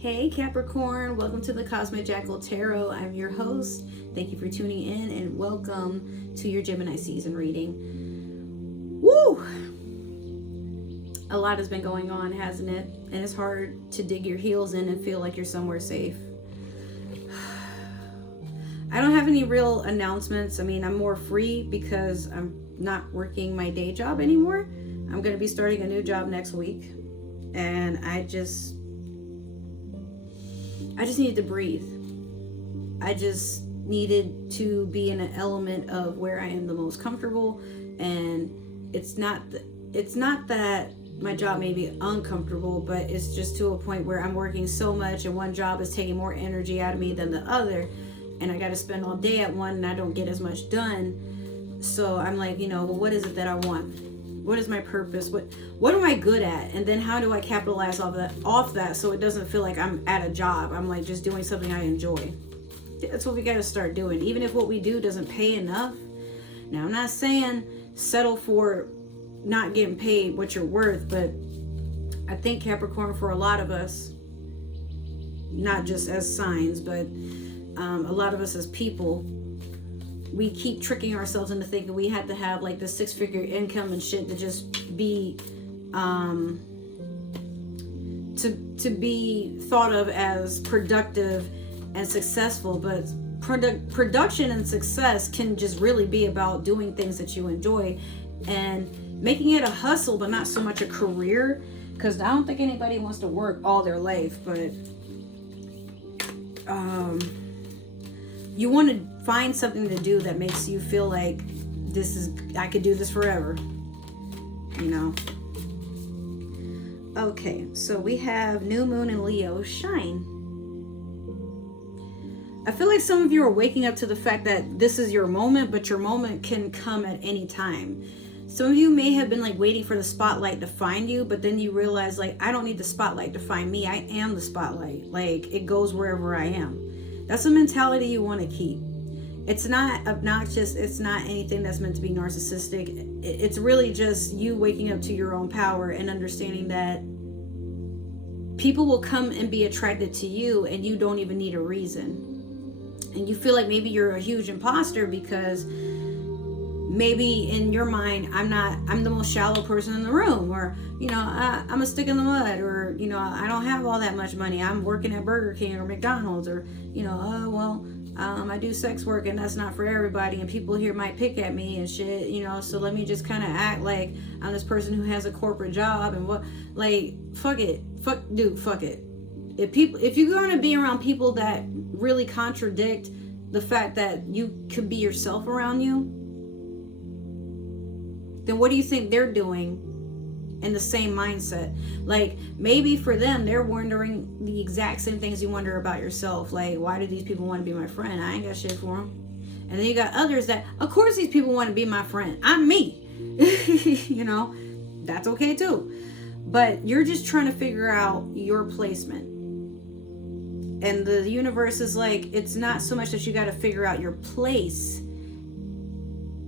Hey Capricorn, welcome to the Cosmic Jackal Tarot. I'm your host. Thank you for tuning in and welcome to your Gemini season reading. Woo! A lot has been going on, hasn't it? And it's hard to dig your heels in and feel like you're somewhere safe. I don't have any real announcements. I'm more free because I'm not working my day job anymore. I'm going to be starting a new job next week. And I just needed to breathe. I just needed to be in an element of where I am the most comfortable. And it's not that my job may be uncomfortable, but it's just to a point where I'm working so much and one job is taking more energy out of me than the other. And I got to spend all day at one and I don't get as much done. So I'm like, well, what is it that I want? What is my purpose? What am I good at? And then how do I capitalize off that so it doesn't feel like I'm at a job? I'm like just doing something I enjoy. That's what we got to start doing. Even if what we do doesn't pay enough. Now, I'm not saying settle for not getting paid what you're worth, but I think Capricorn, for a lot of us, not just as signs, but a lot of us as people, we keep tricking ourselves into thinking we had to have like the 6-figure income and shit to just be to be thought of as productive and successful. But production and success can just really be about doing things that you enjoy and making it a hustle, but not so much a career, because I don't think anybody wants to work all their life. But you want to find something to do that makes you feel like I could do this forever, Okay, so we have New Moon in Leo, shine. I feel like some of you are waking up to the fact that this is your moment, but your moment can come at any time. Some of you may have been like waiting for the spotlight to find you, but then you realize like, I don't need the spotlight to find me. I am the spotlight. Like, it goes wherever I am. That's a mentality you want to keep. It's not obnoxious. It's not anything that's meant to be narcissistic. It's really just you waking up to your own power and understanding that people will come and be attracted to you and you don't even need a reason. And you feel like maybe you're a huge imposter because maybe in your mind, I'm the most shallow person in the room, or, I'm a stick in the mud, or, I don't have all that much money. I'm working at Burger King or McDonald's, or, I do sex work and that's not for everybody, and people here might pick at me and shit, so let me just kind of act like I'm this person who has a corporate job and fuck it. If you're going to be around people that really contradict the fact that you could be yourself around you, then what do you think they're doing in the same mindset? Like, maybe for them, they're wondering the exact same things you wonder about yourself. Like, why do these people want to be my friend? I ain't got shit for them. And then you got others that, of course these people want to be my friend. I'm me. That's okay too. But you're just trying to figure out your placement. And the universe is like, it's not so much that you got to figure out your place.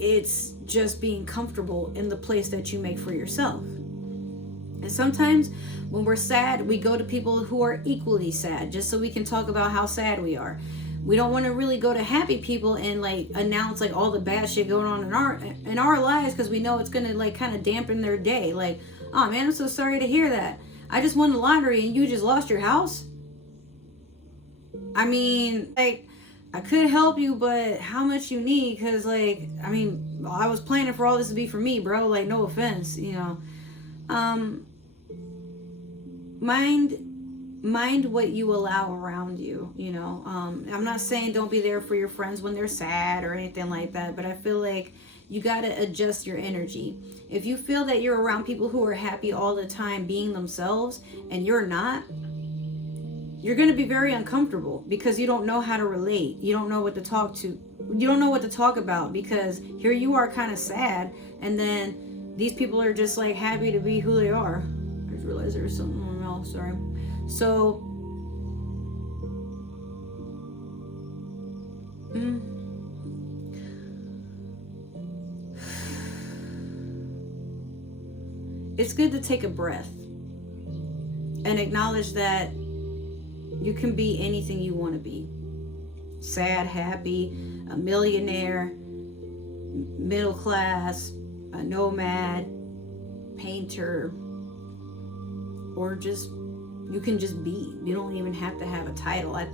It's just being comfortable in the place that you make for yourself. And sometimes when we're sad, we go to people who are equally sad just so we can talk about how sad we are. We don't want to really go to happy people and like announce like all the bad shit going on in our lives, because we know it's going to like kind of dampen their day. Like, oh man, I'm so sorry to hear that. I just won the lottery and you just lost your house. I could help you, but how much you need? Because, I was planning for all this to be for me, bro. Like, no offense, Mind what you allow around you, I'm not saying don't be there for your friends when they're sad or anything like that, but I feel like you got to adjust your energy. If you feel that you're around people who are happy all the time being themselves and you're not, you're going to be very uncomfortable because you don't know how to relate. You don't know what to talk to. You don't know what to talk about, because here you are kind of sad, and then these people are just like happy to be who they are. I just realized there was something else. Sorry. So, it's good to take a breath and acknowledge that You can be anything you want to be. Sad, happy, a millionaire, middle class, a nomad, painter, or just, you can just be. You don't even have to have a title. I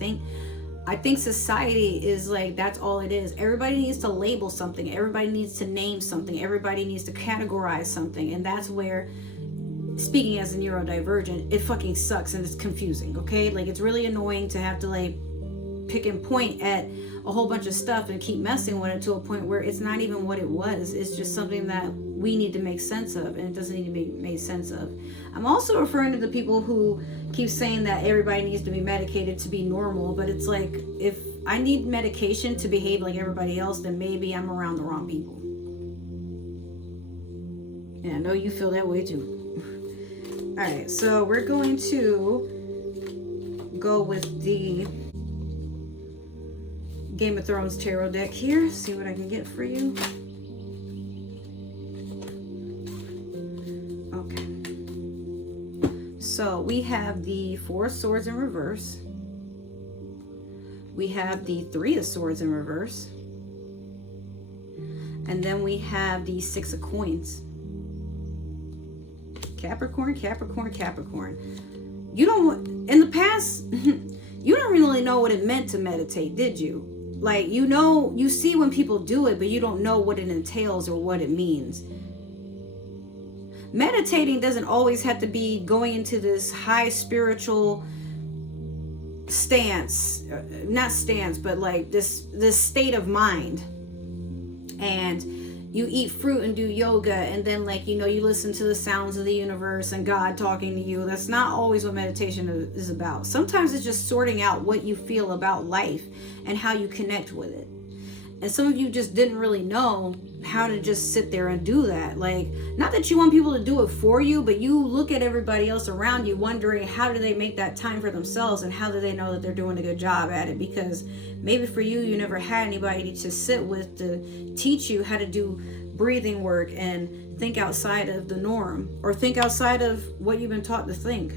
think society is like, that's all it is. Everybody needs to label something. Everybody needs to name something. Everybody needs to categorize something. And that's where, speaking as a neurodivergent, it fucking sucks and it's confusing, okay? Like, it's really annoying to have to like pick and point at a whole bunch of stuff and keep messing with it to a point where it's not even what it was. It's just something that we need to make sense of, and it doesn't need to be made sense of. I'm also referring to the people who keep saying that everybody needs to be medicated to be normal, but it's like, if I need medication to behave like everybody else, then maybe I'm around the wrong people. And I know you feel that way too. All right, so we're going to go with the Game of Thrones tarot deck here. See what I can get for you. Okay. So we have the Four of Swords in reverse. We have the Three of Swords in reverse. And then we have the Six of Coins. Capricorn, Capricorn, Capricorn. You don't, in the past, you don't really know what it meant to meditate, did you? Like, you know, you see when people do it, but you don't know what it entails or what it means. Meditating doesn't always have to be going into this high spiritual stance, not stance, but like this state of mind. And you eat fruit and do yoga, and then, like, you know, you listen to the sounds of the universe and God talking to you. That's not always what meditation is about. Sometimes it's just sorting out what you feel about life and how you connect with it. And some of you just didn't really know how to just sit there and do that. Like, not that you want people to do it for you, but you look at everybody else around you wondering, how do they make that time for themselves, and how do they know that they're doing a good job at it? Because maybe for you, you never had anybody to sit with to teach you how to do breathing work and think outside of the norm, or think outside of what you've been taught to think.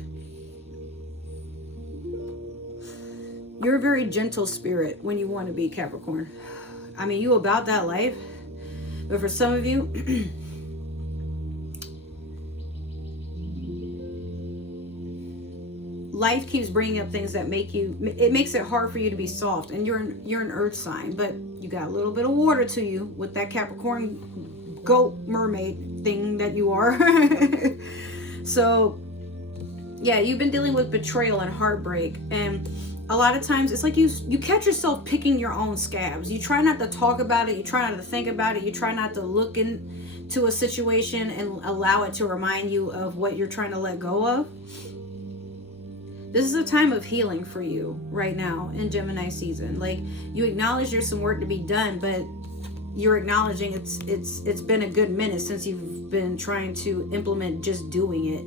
You're a very gentle spirit when you want to be, Capricorn. I mean, you about that life. But for some of you, life keeps bringing up things that makes it hard for you to be soft. And you're an earth sign, but you got a little bit of water to you with that Capricorn goat mermaid thing that you are. So yeah, you've been dealing with betrayal and heartbreak, and a lot of times it's like you catch yourself picking your own scabs. You try not to talk about it. You try not to think about it. You try not to look into a situation and allow it to remind you of what you're trying to let go of. This is a time of healing for you right now in Gemini season. Like, you acknowledge there's some work to be done, but you're acknowledging it's been a good minute since you've been trying to implement just doing it.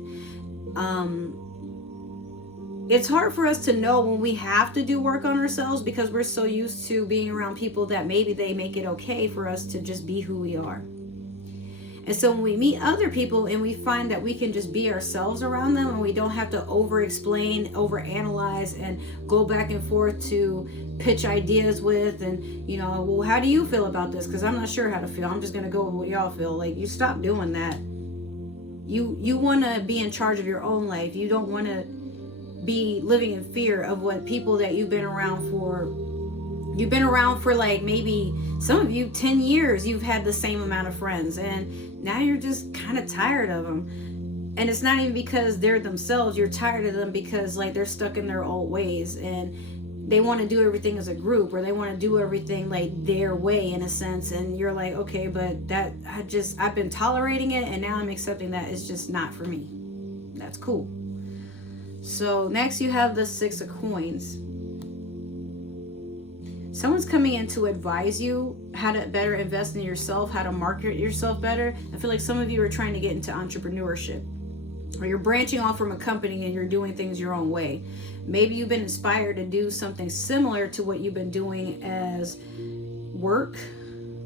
It's hard for us to know when we have to do work on ourselves, because we're so used to being around people that maybe they make it okay for us to just be who we are. And so when we meet other people and we find that we can just be ourselves around them, and we don't have to over-explain, over-analyze, and go back and forth to pitch ideas with, and, you know, well, how do you feel about this? Because I'm not sure how to feel. I'm just going to go with what y'all feel. Like, you stop doing that. You want to be in charge of your own life. You don't want to be living in fear of what people that you've been around for like, maybe some of you 10 years you've had the same amount of friends, and now you're just kind of tired of them. And it's not even because they're themselves. You're tired of them because, like, they're stuck in their old ways, and they want to do everything as a group, or they want to do everything like their way in a sense. And you're like, okay, but that I've been tolerating it, and now I'm accepting that it's just not for me. That's cool. So next you have the Six of Coins. Someone's coming in to advise you how to better invest in yourself, how to market yourself better. I feel like some of you are trying to get into entrepreneurship, or you're branching off from a company and you're doing things your own way. Maybe you've been inspired to do something similar to what you've been doing as work,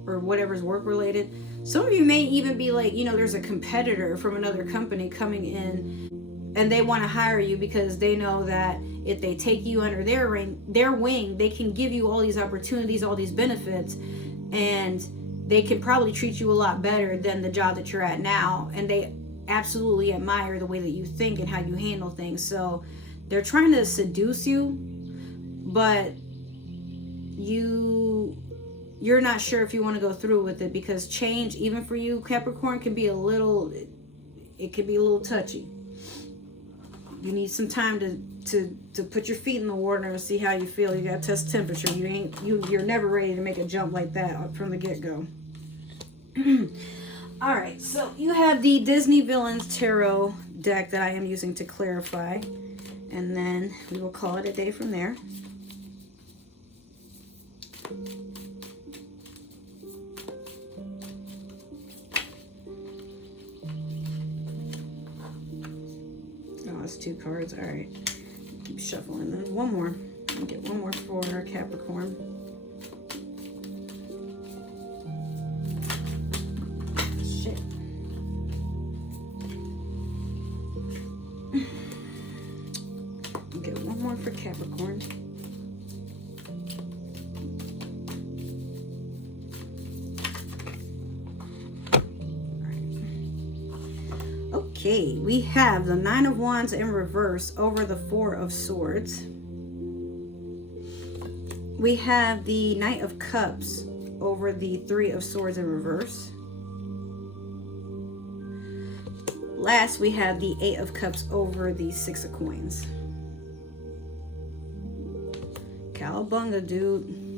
or whatever's work related. Some of you may even be like, you know, there's a competitor from another company coming in and they want to hire you because they know that if they take you under their wing, they can give you all these opportunities, all these benefits, and they can probably treat you a lot better than the job that you're at now. And they absolutely admire the way that you think and how you handle things. So they're trying to seduce you, but you're not sure if you want to go through with it, because change, even for you, Capricorn, can be a little touchy. You need some time to put your feet in the water and see how you feel. You gotta test temperature. You're never ready to make a jump like that from the get-go. All right, so you have the Disney Villains Tarot deck that I am using to clarify, and then we will call it a day from there. That's 2 cards. All right, keep shuffling. There's one more. I'll get one more for Capricorn. Shit. I'll get one more for Capricorn. Okay, we have the 9 of Wands in reverse over the 4 of Swords. We have the Knight of Cups over the 3 of Swords in reverse. Last, we have the 8 of Cups over the 6 of Coins. Cowabunga, dude.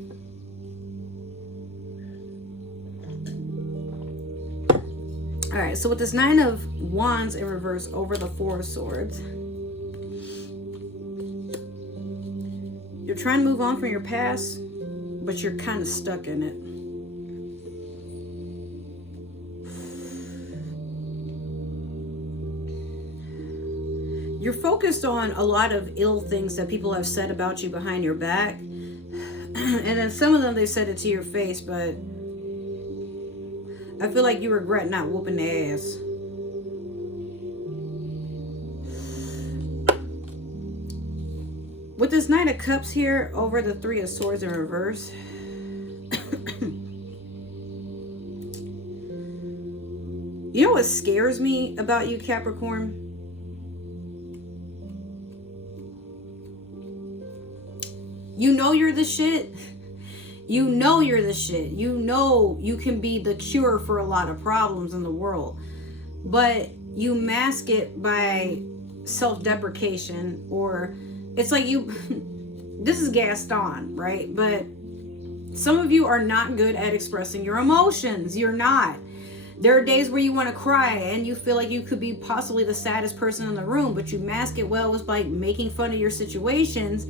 All right, so with this 9 of Wands in reverse over the 4 of Swords, you're trying to move on from your past, but you're kind of stuck in it. You're focused on a lot of ill things that people have said about you behind your back. And then some of them, they said it to your face, but I feel like you regret not whooping their ass. With this 9 of Cups here over the 3 of Swords in reverse, you know what scares me about you, Capricorn? You know you're the shit. You know you're the shit. You know you can be the cure for a lot of problems in the world. But you mask it by self-deprecation, or it's like you... This is Gaston, right? But some of you are not good at expressing your emotions. You're not. There are days where you want to cry and you feel like you could be possibly the saddest person in the room, but you mask it well with like making fun of your situations.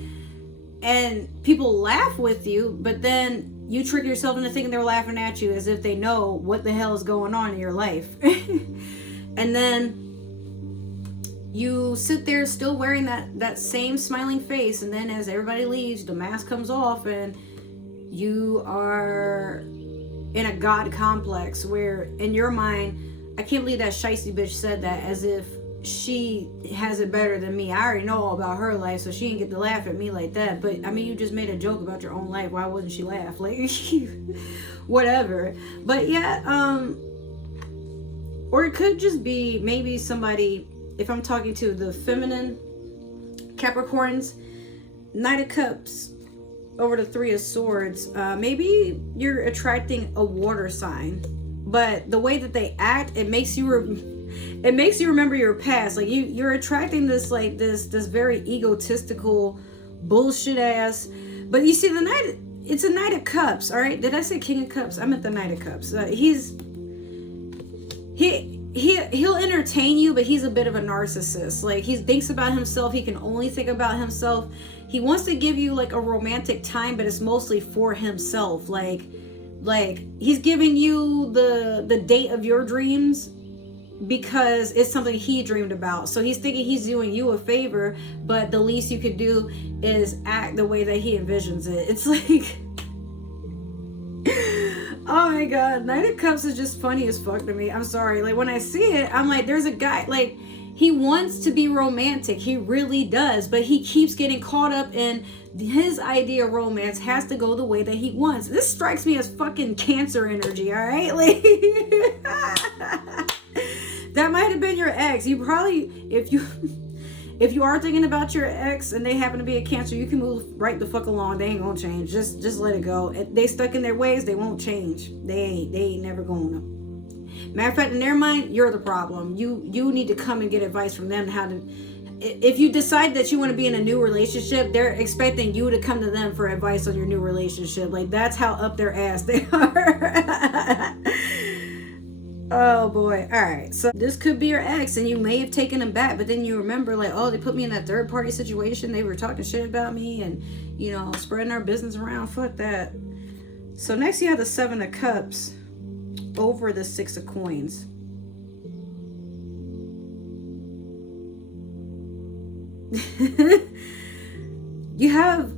And people laugh with you, but then you trick yourself into thinking they're laughing at you as if they know what the hell is going on in your life. And then you sit there still wearing that same smiling face, and then as everybody leaves, the mask comes off and you are in a God complex where in your mind, I can't believe that shiesty bitch said that, as if she has it better than me. I already know all about her life, so she didn't get to laugh at me like that. But I mean, you just made a joke about your own life. Why wouldn't she laugh? Like, whatever. But yeah, or it could just be maybe somebody, if I'm talking to the feminine Capricorns, Knight of Cups over the 3 of Swords, maybe you're attracting a water sign, but the way that they act, it makes you remember your past. Like you're attracting this like this very egotistical bullshit ass. But you see, it's a Knight of Cups. All right, did I say King of Cups? I meant the Knight of Cups. He'll entertain you, but he's a bit of a narcissist. Like, he thinks about himself. He can only think about himself. He wants to give you like a romantic time, but it's mostly for himself. Like he's giving you the date of your dreams because it's something he dreamed about. So he's thinking he's doing you a favor, but the least you could do is act the way that he envisions it. It's like, oh my god, Knight of Cups is just funny as fuck to me. I'm sorry. Like, when I see it, I'm like, there's a guy, like, He wants to be romantic. He really does. But he keeps getting caught up in his idea of romance has to go the way that he wants. This strikes me as fucking Cancer energy, all right? Like, that might have been your ex. You probably, if you are thinking about your ex and they happen to be a Cancer, you can move right the fuck along. They ain't gonna change. Just let it go. If they stuck in their ways, they won't change. They ain't never gonna. Matter of fact, in their mind, you're the problem. You need to come and get advice from them how to. If you decide that you want to be in a new relationship, they're expecting you to come to them for advice on your new relationship. Like, that's how up their ass they are. Oh boy. All right. So this could be your ex and you may have taken them back, but then you remember like, oh, they put me in that third party situation. They were talking shit about me and, you know, spreading our business around. Fuck that. So next you have the 7 of Cups over the 6 of Coins. You have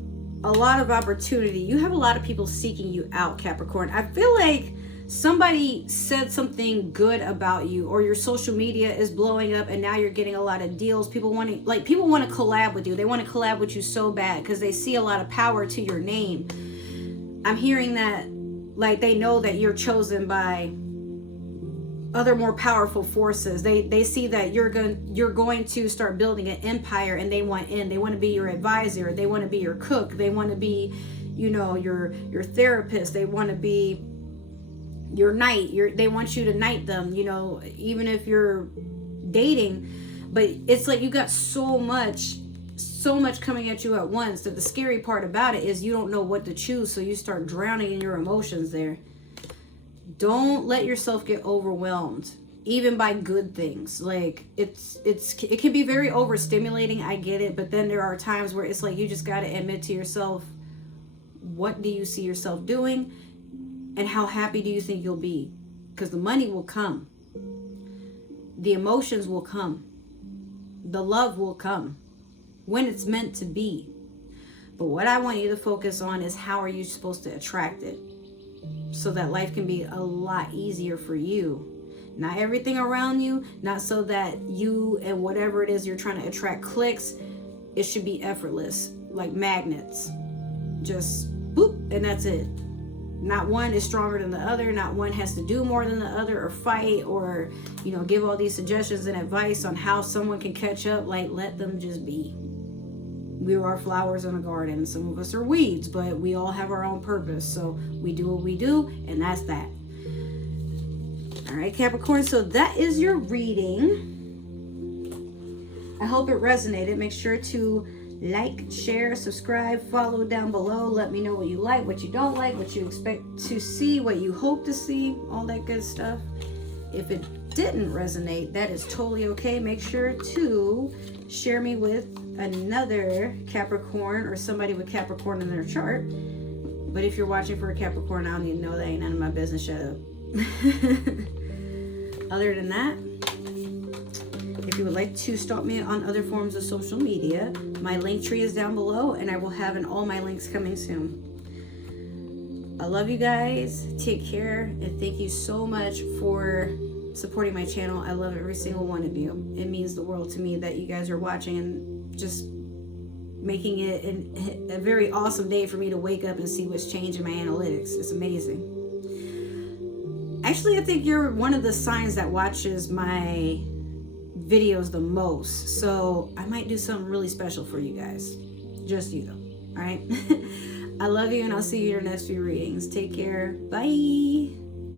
a lot of opportunity. You have a lot of people seeking you out, Capricorn. I feel like somebody said something good about you, or your social media is blowing up and now you're getting a lot of deals. People want to collab with you. They want to collab with you so bad because they see a lot of power to your name. I'm hearing that like they know that you're chosen by other more powerful forces. They see that you're going to start building an empire and they want in. They want to be your advisor. They want to be your cook. They want to be, you know, your therapist. They want to be your knight. They want you to knight them, you know, even if you're dating. But it's like you got so much coming at you at once that the scary part about it is you don't know what to choose, so you start drowning in your emotions there. Don't let yourself get overwhelmed, even by good things. Like it can be very overstimulating. I get it, but then there are times where it's like you just got to admit to yourself, what do you see yourself doing, and how happy do you think you'll be? Because the money will come, the emotions will come, the love will come when it's meant to be. But what I want you to focus on is how are you supposed to attract it, so that life can be a lot easier for you. Not everything around you, not so that you and whatever it is you're trying to attract clicks. It should be effortless, like magnets. Just boop, and that's it. Not one is stronger than the other. Not one has to do more than the other or fight or, you know, give all these suggestions and advice on how someone can catch up. Like, let them just be. We are flowers in a garden. Some of us are weeds, but we all have our own purpose. So we do what we do, and that's that. All right, Capricorn. So that is your reading. I hope it resonated. Make sure to like, share, subscribe, follow down below. Let me know what you like, what you don't like, what you expect to see, what you hope to see, all that good stuff. If it didn't resonate, that is totally okay. Make sure to share me with another Capricorn or somebody with Capricorn in their chart. But if you're watching for a Capricorn, I don't even know. That ain't none of my business. Shut up. Other than that, if you would like to stalk me on other forms of social media, my link tree is down below and I will have all my links coming soon. I love you guys. Take care, and thank you so much for supporting my channel. I love every single one of you. It means the world to me that you guys are watching and just making it a very awesome day for me to wake up and see what's changing my analytics. It's amazing. Actually, I think you're one of the signs that watches my videos the most, so I might do something really special for you guys. Just you though. All right. I love you, and I'll see you in your next few readings. Take care. Bye.